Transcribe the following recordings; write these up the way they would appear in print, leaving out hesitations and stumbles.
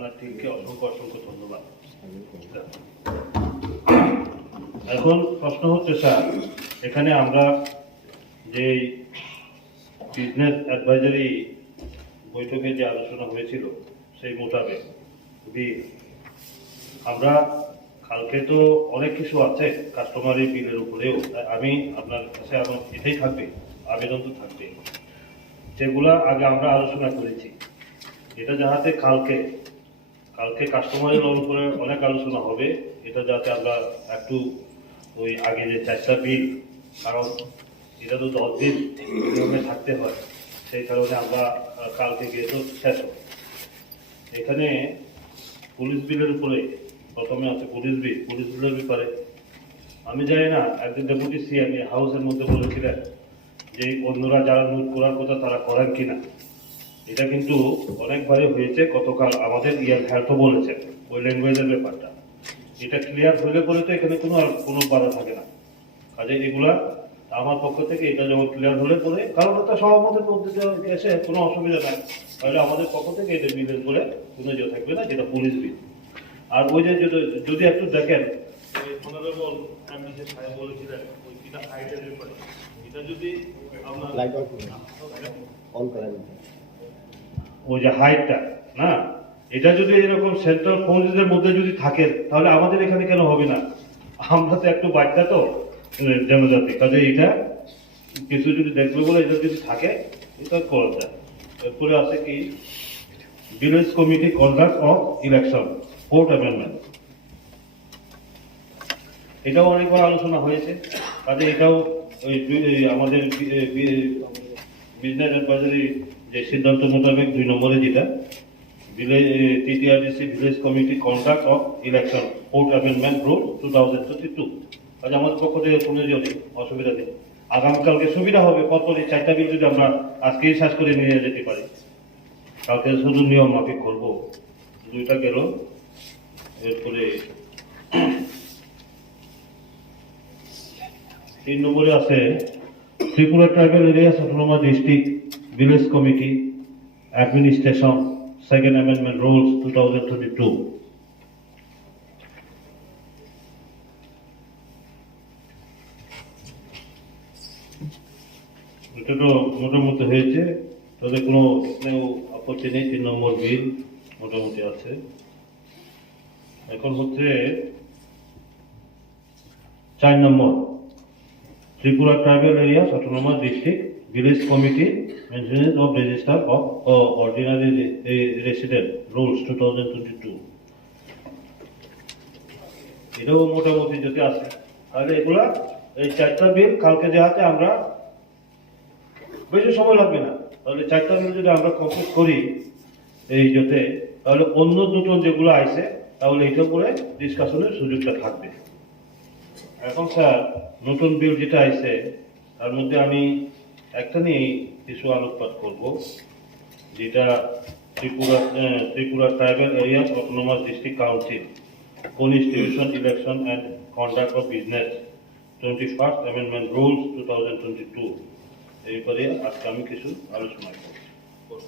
আপনার টিমকে অসংখ্য অসংখ্য ধন্যবাদ। এখন প্রশ্ন হচ্ছে স্যার, এখানে আমরা যে বিজনেস অ্যাডভাইজারি বৈঠকে যে আলোচনা হয়েছিল সেই মোতাবেক আমরা কালকে তো অনেক কিছু আছে কাস্টমারি বিলের উপরেও, আমি আপনার কাছে আমার এটাই থাকবে, আবেদন তো থাকবে, যেগুলা আগে আমরা আলোচনা করেছি, এটা যাতে কালকে কাস্টমারের উপরে অনেক আলোচনা হবে, এটা যাতে আমরা একটু ওই আগে যে 4টা বিল, কারণ এটা তো 10 দিন নিয়মে থাকতে হয়, সেই কারণে আমরা কালকে গিয়ে তো শেষ হবে। এখানে পুলিশ বিলের উপরে প্রথমে আছে পুলিশ বিলের ব্যাপারে আমি জানি না, একজন ডেপুটি সিএম হাউসের মধ্যে বলেছিলেন যে অন্যরা যারা নোট করার কথা তারা করেন কিনা। এটা কিন্তু অনেকবারই হয়েছে, গতকাল আমাদের হেলথও বলেছেন ওই ল্যাঙ্গুয়েজের ব্যাপারটা, এটা ক্লিয়ার হলে পরে তো এখানে কোনো বাধা থাকে না। কাজে এগুলা আমার পক্ষ থেকে এটা যেমন ক্লিয়ার হলে পরে, কারণ একটা সহমতের মধ্যে এসে কোনো অসুবিধা নাই, তাহলে আমাদের পক্ষ থেকে এটা বিলের পরে কোনো ইয়ে থাকবে না, যেটা পুলিশ বিল। আর ওই যে যদি একটু দেখেন বলেছিলেন ওই কিনা হাইটের ব্যাপারে, এটা যদি আপনার ওই যে হাইটটা না, এটা যদি এরকম সেন্ট্রাল ফোর্সের মধ্যে যদি থাকে তাহলে আমাদের এখানে কেন হবে না? আমরা তো একটু বাচ্চা তো জনজাতি, কাজে এটা কিছু যদি দেখবে বলে এটা যদি থাকে এটা করা যায়। এরপরে আছে কি village committee conduct of election 4th amendment, এটাও অনেকবার আলোচনা হয়েছে, কাজে এটাও ওই আমাদের বিজনেস অ্যাডভাইজারি যে সিদ্ধান্ত মোতাবেক 2 নম্বরে যেটা TTRDC village committee conduct of election 4th amendment rule 2022, কাজে আমাদের পক্ষ থেকে কোনো অসুবিধা নেই, আগামীকালকে সুবিধা হবে, পরপরই 4টা বিল যদি আমরা আজকেই শেষ করে নিয়ে যেতে পারি, কালকে শুধু নিয়ম মাফিক করবো, 2টা গেল। এরপরে 3 নম্বরে আছে Tripura tribal area autonomous district village committee administration 2nd amendment rules 2022। এটা তো মোটামুটি হয়েছে, তাদের কোনো আপত্তি নেই, 3 নম্বর বিল মোটামুটি আছে। এখন হচ্ছে 4 number Tripura tribal area autonomous district village committee maintenance of register of ordinary resident rules 2022, এটাও মোটামুটি যদি আসে তাহলে এগুলা এই 4টা বিল কালকে যাতে আমরা, বেশি সময় লাগবে না, তাহলে 4টা বিল যদি আমরা কমপ্লিট করি এই যাতে, তাহলে অন্য দুটো যেগুলো আছে তাহলে এটা করে ডিসকাশনের সুযোগটা থাকবে। এখন স্যার নতুন বিল যেটা আছে তার মধ্যে আমি একটা নিয়ে কিছু আলোকপাত করব, যেটা Tripura tribal area autonomous district council constitution election and conduct of business 21st amendment rules 2022, এই ব্যাপারে আজকে আমি কিছু আলোচনা করব।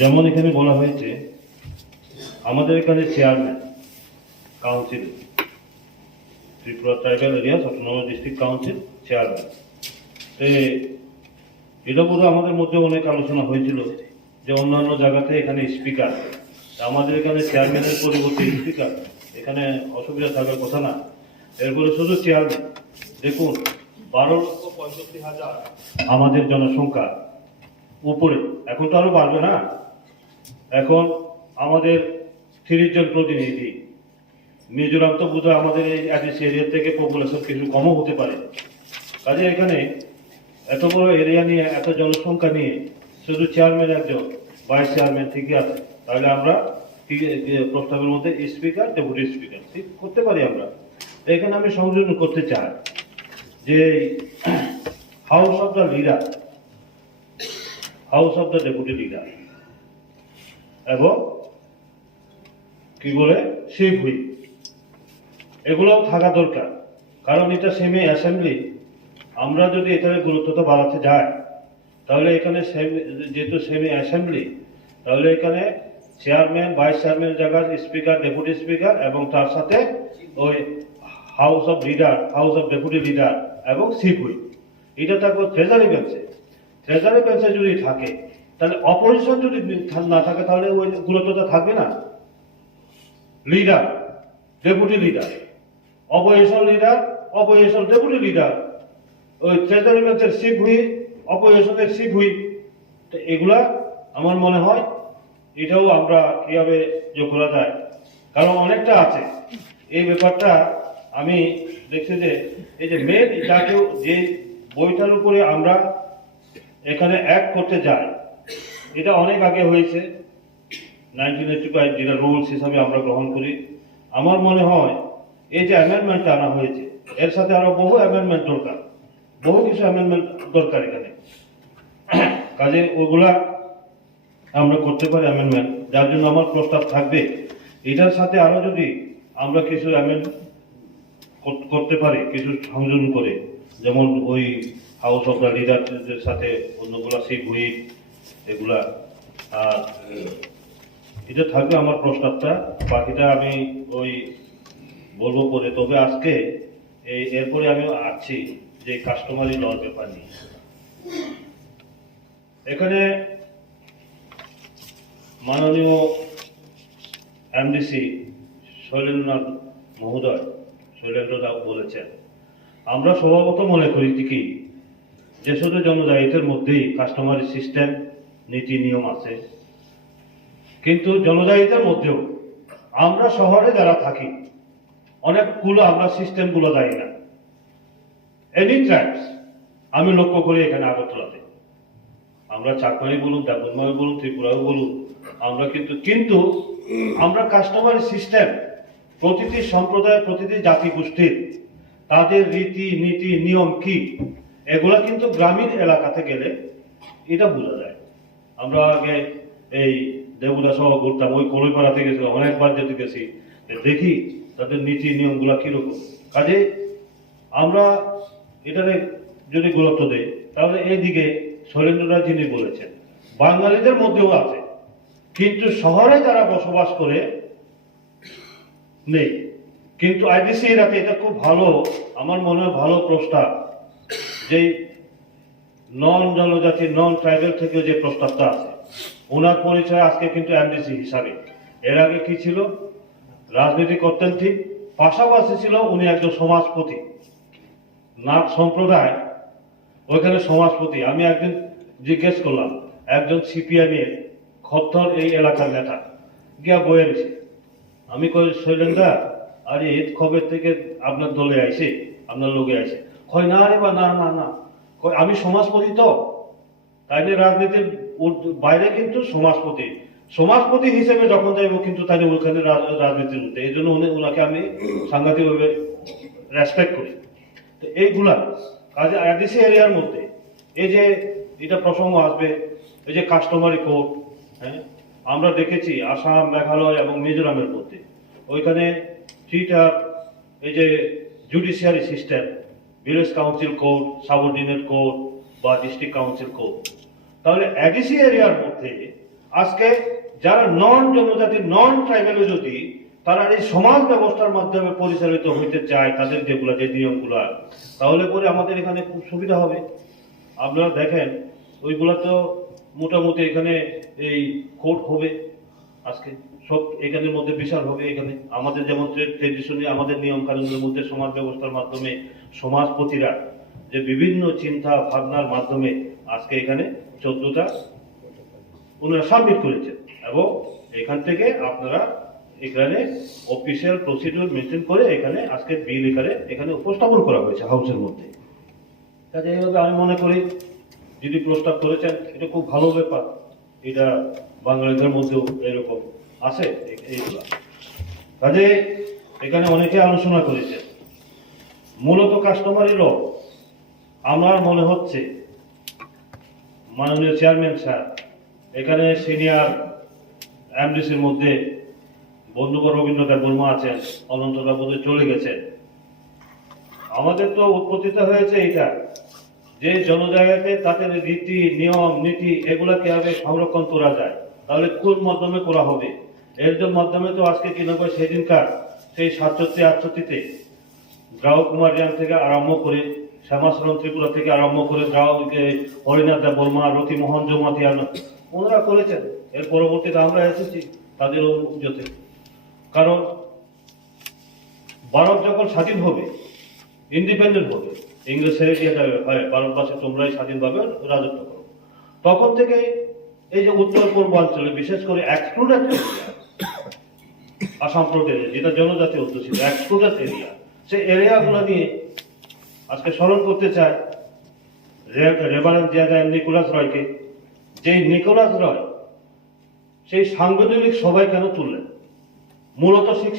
যেমন এখানে বলা হয়েছে আমাদের এখানে chairman council Tripura tribal area autonomous district council chairman, এটা পুরো আমাদের মধ্যে অনেক আলোচনা হয়েছিল যে অন্যান্য জায়গাতে এখানে স্পিকার, আমাদের এখানে চেয়ারম্যানের পরিবর্তে স্পিকার, এখানে অসুবিধা থাকার কথা না। এরপরে শুধু চেয়ারম্যান, দেখুন 12,65,000 আমাদের জনসংখ্যা উপরে, এখন তো আরো বাড়বে না, এখন আমাদের 30 জন প্রতিনিধি, মিজোরাম তো বোধহয় আমাদের এই আদিবাসী এরিয়া থেকে পপুলেশন কিছু কমও হতে পারে, কাজে এখানে এত বড় এরিয়া নিয়ে এত জনসংখ্যা নিয়ে শুধু চেয়ারম্যান একজন, ভাইস চেয়ারম্যান ঠিকই আছে, তাহলে আমরা প্রস্তাবের মধ্যে স্পিকার ডেপুটি স্পিকার ঠিক করতে পারি আমরা। এখানে আমি সংযোজন করতে চাই যে house of the leader, house of the deputy leader এবং কি বলে শিপ হুইপ, এগুলোও থাকা দরকার, কারণ এটা সেমি অ্যাসেম্বলি, আমরা যদি এটার গুরুত্বটা বাড়াতে যাই তাহলে এখানে যেহেতু সেমি অ্যাসেম্বলি, তাহলে এখানে চেয়ারম্যান, ভাইস চেয়ারম্যান জায়গায় স্পিকার, ডেপুটি স্পিকার এবং তার সাথে ওই house of leader, house of deputy leader এবং চিফ হুইপ। এটা থাকবে ট্রেজারি বেঞ্চে। ট্রেজারি বেঞ্চে যদি থাকে তাহলে অপোজিশন যদি না থাকে তাহলে ওই গুরুত্বটা থাকবে না। Leader, deputy leader, opposition leader, opposition deputy leader, ওই ট্রেজারি বেঞ্চের চিফ হুইপ, অপোজিশনের চিফ হুইপ। তো এগুলা আমার মনে হয় এটাও আমরা কিভাবে যোগ করা যায়, কারণ অনেকটা আছে এই ব্যাপারটা। আমি দেখছি যে এই যে মেন যাকে যে বইটার উপরে আমরা এখানে অ্যাড করতে যাই, এটা অনেক আগে হয়েছে, 1985 যেটা রুলস হিসাবে আমরা গ্রহণ করি। আমার মনে হয় এই যে অ্যামেন্ডমেন্টটা আনা হয়েছে, এর সাথে আরো বহু অ্যামেন্ডমেন্ট দরকার, বহু কিছু অ্যামেন্ডমেন্ট দরকার এখানে। কাজে ওগুলা আমরা করতে পারি অ্যামেন্ডমেন্ট, যার জন্য আমার প্রস্তাব থাকবে এটার সাথে আরো যদি আমরা কিছু অ্যামেন্ড করতে পারি, কিছু সংযোজন করে, যেমন ওই হাউস অফ দ্য লিডারদের সাথে অন্যগুলা চিফ হুইপ এগুলা, আর এটা থাকবে আমার প্রস্তাবটা। বাকিটা আমি ওই বলবো পরে। তবে আজকে এরপরে আমি আসছি যে কাস্টমারি লর ব্যাপার নিয়ে। এখানে মাননীয় এমডিসি শৈলেন্দ্রনাথ মহোদয়, শৈলেন্দ্রদা বলেছেন, আমরা স্বভাবত মনে করি কি যে শুধু জনজাতিদের মধ্যেই কাস্টমারি সিস্টেম নীতি নিয়ম আছে, কিন্তু জনজাতিদের মধ্যেও আমরা শহরে যারা থাকি অনেকগুলো আমরা সিস্টেমগুলো জানি না। এনি ট্রাইবস আমি লক্ষ্য করি এখানে আগরতলাতে, আমরা চাকমারি বলুন, দেবনমারি বলুন, ত্রিপুরাও বলুন, আমরা কিন্তু আমরা কাস্টমারি সিস্টেম প্রতিটি সম্প্রদায়, প্রতিটি জাতি গোষ্ঠীর তাদের রীতি নীতি নিয়ম কি, এগুলা কিন্তু গ্রামীণ এলাকাতে গেলে এটা বোঝা যায়। আমরা আগে এই দেবুদা সহ ঘুরতাম, ওই কলইপাড়াতে গেছিলাম, অনেকবার যেতে গেছি, দেখি তাদের নীতি নিয়মগুলা কিরকম। কাজে আমরা এটারে যদি গুরুত্ব দেই, তাহলে এইদিকে শৈলেন্দ্ররা যিনি বলেছেন বাঙালিদের মধ্যেও আছে, কিন্তু শহরে যারা বসবাস করে নেই। কিন্তু আইডিসি এরাতে এটা খুব ভালো, আমার মনে হয় ভালো প্রস্তাব, যে নন জনজাতি, নন ট্রাইবেল থেকে যে প্রস্তাবটা আছে, ওনার পরিচয় আজকে কিন্তু এমডিসি হিসাবে। এর আগে কি ছিল, রাজনীতি করতেন ঠিক, পাশাপাশি ছিল উনি একজন সমাজপতি, নাগ সম্প্রদায় ওইখানে সমাজপতি। আমি একদিন জিজ্ঞেস করলাম, একজন সিপিএম এর খত্তর এই এলাকার নেতা গিয়া বয়ে গেছে, আমি কই শৈলেন্দা আরে ঈদ খবর থেকে আপনার দলে আইছে, আপনার লোকে আইছে, কয় না রে বা না না না, কয় আমি সমাজপতি, তো তাই রাজনীতির বাইরে কিন্তু সমাজপতি, সমাজপতি হিসেবে যখন যাইব কিন্তু তাই ওখানে রাজনীতির মধ্যে, এই জন্য ওনাকে আমি সাংঘাতিকভাবে রেসপেক্ট করি। তো এইগুলা কাজে আইডিসি এরিয়ার মধ্যে এই যে এটা প্রসঙ্গ আসবে, এই যে কাস্টমারি কোড, হ্যাঁ আমরা দেখেছি আসাম, মেঘালয় এবং মিজোরামের মধ্যে ওইখানে থ্রিটা এই যে judiciary system, village council code, subordinate code বা ডিস্ট্রিক্ট কাউন্সিল কোড। তাহলে এডিসি এরিয়ার মধ্যে আজকে যারা নন জনজাতি, নন ট্রাইবেল, যদি তারা এই সমাজ ব্যবস্থার মাধ্যমে পরিচালিত হইতে চায়, তাদের যেগুলা যে নিয়মগুলো, তাহলে পরে আমাদের এখানে খুব সুবিধা হবে। আপনারা দেখেন ওইগুলা তো মোটামুটি এখানে এই কোর্ট হবে, আজকে সব এখানের মধ্যে বিশাল হবে। এখানে আমাদের যেমন ট্রেডিশনে আমাদের নিয়ম কানুনের মধ্যে সমাজ ব্যবস্থার মাধ্যমে সমাজপতিরা যে বিভিন্ন চিন্তা ভাবনার মাধ্যমে আজকে এখানে 14টা ওনারা সাবমিট করেছেন, এবং এখান থেকে আপনারা এখানে অফিসিয়াল প্রসিডিউর মেনটেন করে এখানে আজকে বিল এখানে উপস্থাপন করা হয়েছে হাউসের মধ্যে। কাজে এইভাবে আমি মনে করি যদি প্রস্তাব করেছেন এটা খুব ভালো ব্যাপার, এটা বাঙালিদের মধ্যেও এরকম আছে এইগুলা। কাজে এখানে অনেকে আলোচনা করেছে মূলত কাস্টমারি ল। আমার মনে হচ্ছে মাননীয় চেয়ারম্যান স্যার, এখানে সিনিয়র এমডিসির মধ্যে বন্ধুবর রবীন্দ্র দেববর্মা আছেন, অনন্তদা বোধহয় চলে গেছেন। আমাদের তো উৎপত্তিটা হয়েছে এটা যে জনজায়গাতে তাদের রীতি নিয়ম নীতি এগুলা কিভাবে সংরক্ষণ করা যায়, তাহলে কোন মাধ্যমে করা হবে? এর মাধ্যমে তো আজকে কি না সেদিনকার সেই 67-68-তে গ্রাহক কুমার রিয়াং থেকে আরম্ভ করে শ্যামাচরণ ত্রিপুরা থেকে আরম্ভ করে হরিনাথ দা বর্মা, রতিমোহন জমাতিয়ান ওনারা করেছেন। এর পরবর্তীতে আমরা এসেছি তাদের অনুযোগে। কারণ ভারত যখন স্বাধীন হবে, ইন্ডিপেন্ডেন্ট হবে, ইংরেজ ছেড়ে দিয়ে যাবে, হয় ভারতবর্ষে তোমরাই স্বাধীনভাবে রাজত্ব করো, তখন থেকে এই যে উত্তর পূর্বাঞ্চলে বিশেষ করে এক্সক্লুডেড এরিয়া, আসাম প্রদেশ যেটা জনজাতি অধ্যুষিত এক্সক্লুডেড এরিয়া, সেই এরিয়াগুলো নিয়ে আজকে স্মরণ করতে চায় রেভারেন্ড জিয়া নিকোলাস রয়কে। যে নিকোলাস রয় সেই সাংবিধানিক সভায় কেন তুললেন? মূলত শিক্ষা